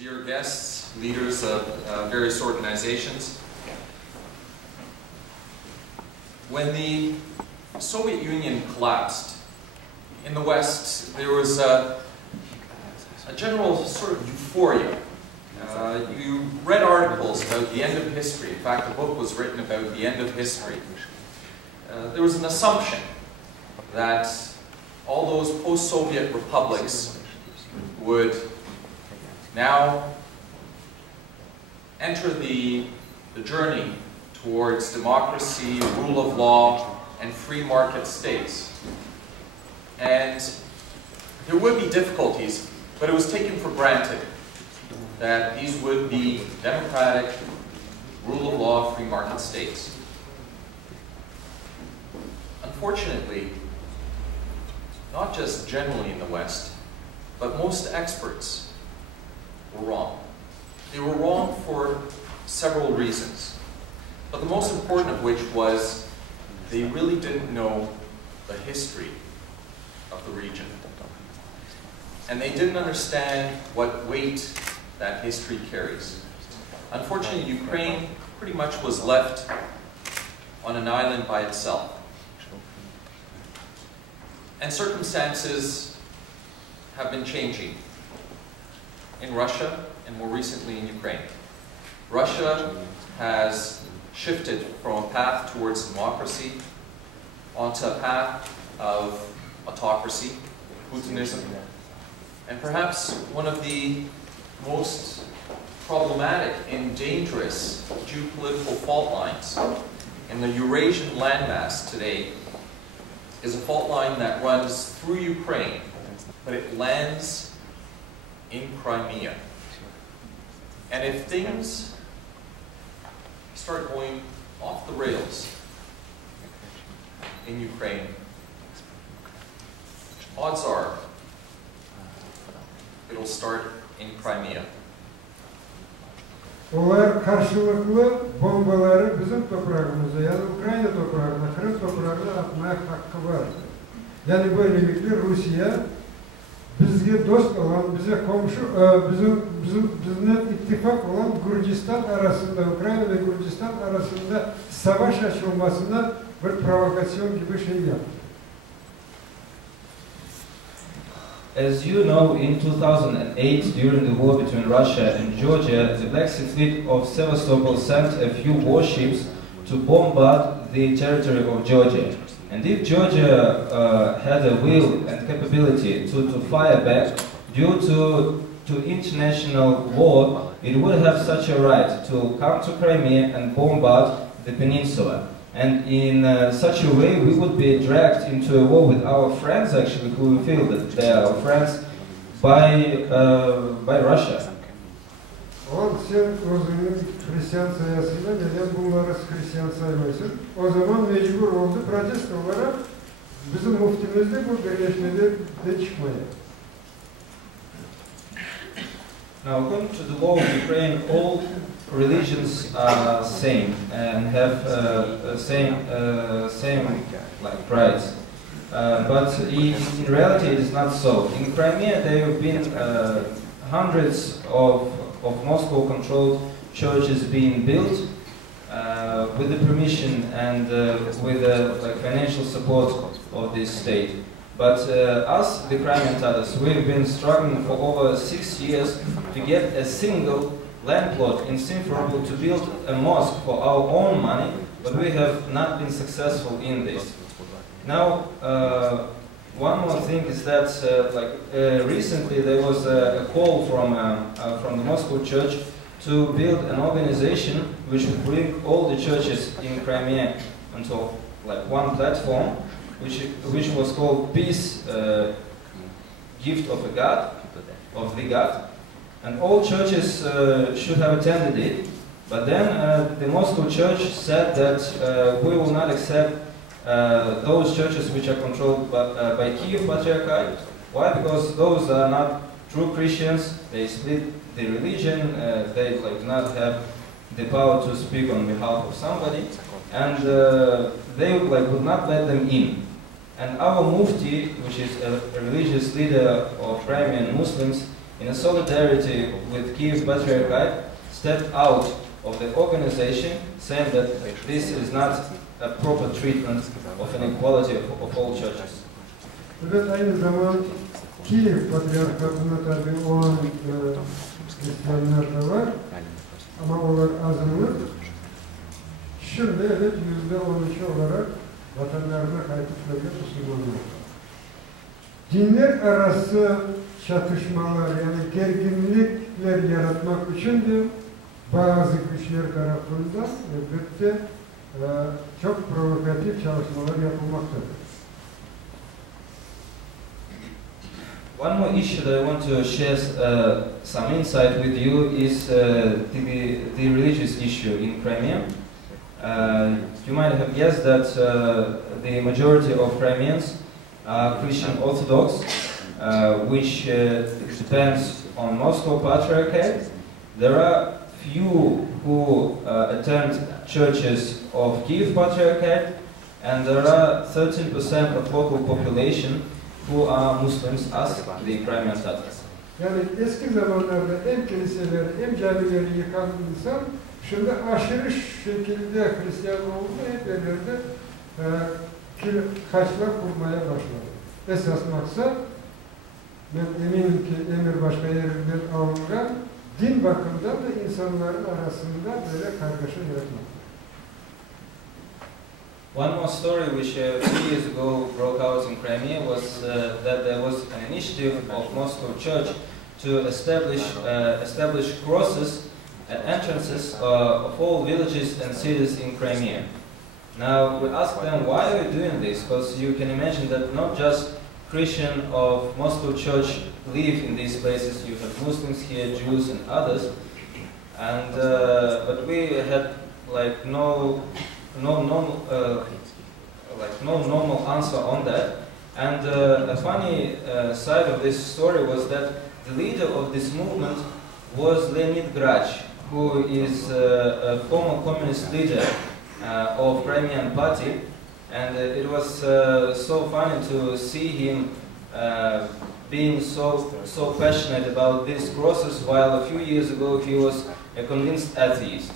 dear guests, leaders of various organizations. When the Soviet Union collapsed, in the West there was a general sort of euphoria. You read articles about the end of history. In fact, the book was written about the end of history. There was an assumption that all those post-Soviet republics would now enter the journey towards democracy, rule of law, and free market states. And there would be difficulties, but it was taken for granted that these would be democratic, rule of law, free market states. Unfortunately, not just generally in the West, but most experts were wrong. They were wrong for several reasons, but the most important of which was they really didn't know the history of the region. And they didn't understand what weight that history carries. Unfortunately, Ukraine pretty much was left on an island by itself. And circumstances have been changing in Russia and more recently in Ukraine. Russia has shifted from a path towards democracy onto a path of autocracy, Putinism, and perhaps one of the most problematic and dangerous geopolitical fault lines in the Eurasian landmass today is a fault line that runs through Ukraine, but it lands in Crimea. And if things start going off the rails in Ukraine, odds are it'll start in Crimea. Onlar karşılıklı bombaları bizim toprağımıza, yani Ukrayna toprağına, Kırım toprağına atmaya hakkı var. Yani böylelikle Rusya bizge dost olan, bize komşu, bizimle ittifak olan Gürcistan arasında, Ukrayna ve Gürcistan arasında savaş açılmasına bir provokasyon gibi şey yaptı. As you know, in 2008, during the war between Russia and Georgia, the Black Sea Fleet of Sevastopol sent a few warships to bombard the territory of Georgia. And if Georgia had a will and capability to fire back, due to international law, it would have such a right to come to Crimea and bombard the peninsula. And in such a way, we would be dragged into a war with our friends, actually, who feel that they are our friends, by Russia. On sen özünün Hristiyan sayısıyla neden bunları Hristiyan saymasın? O zaman mecbur oldu protesto olarak bizim muftimiz de bu birleşmede de çıkmaya. Now, according to the law of Ukraine, all religions are same and have same like rights. But in reality, it is not so. In Crimea, there have been hundreds of Moscow-controlled churches being built with the permission and with the financial support of this state. But us, the Crimean Tatars, we've been struggling for over 6 years to get a single land plot in Simferopol to build a mosque for our own money, but we have not been successful in this. Now, one more thing is that recently there was a call from the Moscow church to build an organization which would bring all the churches in Crimea onto one platform, which was called Peace Gift of the God. And all churches should have attended it, but then the Moscow church said that we will not accept those churches which are controlled by Kiev Patriarchate. Why? Because those are not true Christians. They split the religion. They do not have the power to speak on behalf of somebody, and they would not let them in. And our Mufti, which is a religious leader of Crimean Muslims, in solidarity with Kiev Patriarchate, stepped out of the organization, saying that this is not a proper treatment of inequality of all churches. Evet, aynı zaman Kiev Patriarkatına tabi olan Hristiyanlar da var ama onlar azınlık. Şimdi evet %13 olarak vatanlarına kayıtlıklarıyla Müslümanlar. Dinler arası çatışmalar yani gerginlikler yaratmak için de bazı güçler tarafından elbette çok provokatif çalışmalar yapılmaktadır. One more issue that I want to share some insight with you is the religious issue in Crimea. You might have guessed that the majority of Crimeans are Christian Orthodox, which depends on Moscow Patriarchate. There are few who attend churches of Kiev Patriarchate, and there are 13% of local population who are Muslims as the Crimean Tatars. Yani eski zamanlarda hem kiliseleri hem camileri yıkan insan şimdi aşırı şekilde Hristiyan oldu hep yerlerde haçlar kurmaya başladı. Esas maksat ben eminim ki emir başka yerlerden alınan din bakımından da insanların arasında böyle kargaşa yaratmak. One more story which a few years ago broke out in Crimea was that there was an initiative of Moscow Church to establish crosses at entrances of all villages and cities in Crimea. Now we asked them, why are you doing this? Because you can imagine that not just Christian of Moscow Church live in these places. You have Muslims here, Jews, and others. And but we had like no normal answer on that. And a funny side of this story was that the leader of this movement was Leonid Grach, who is a former communist leader of Crimean party. And it was so funny to see him being so passionate about these crosses, while a few years ago he was a convinced atheist.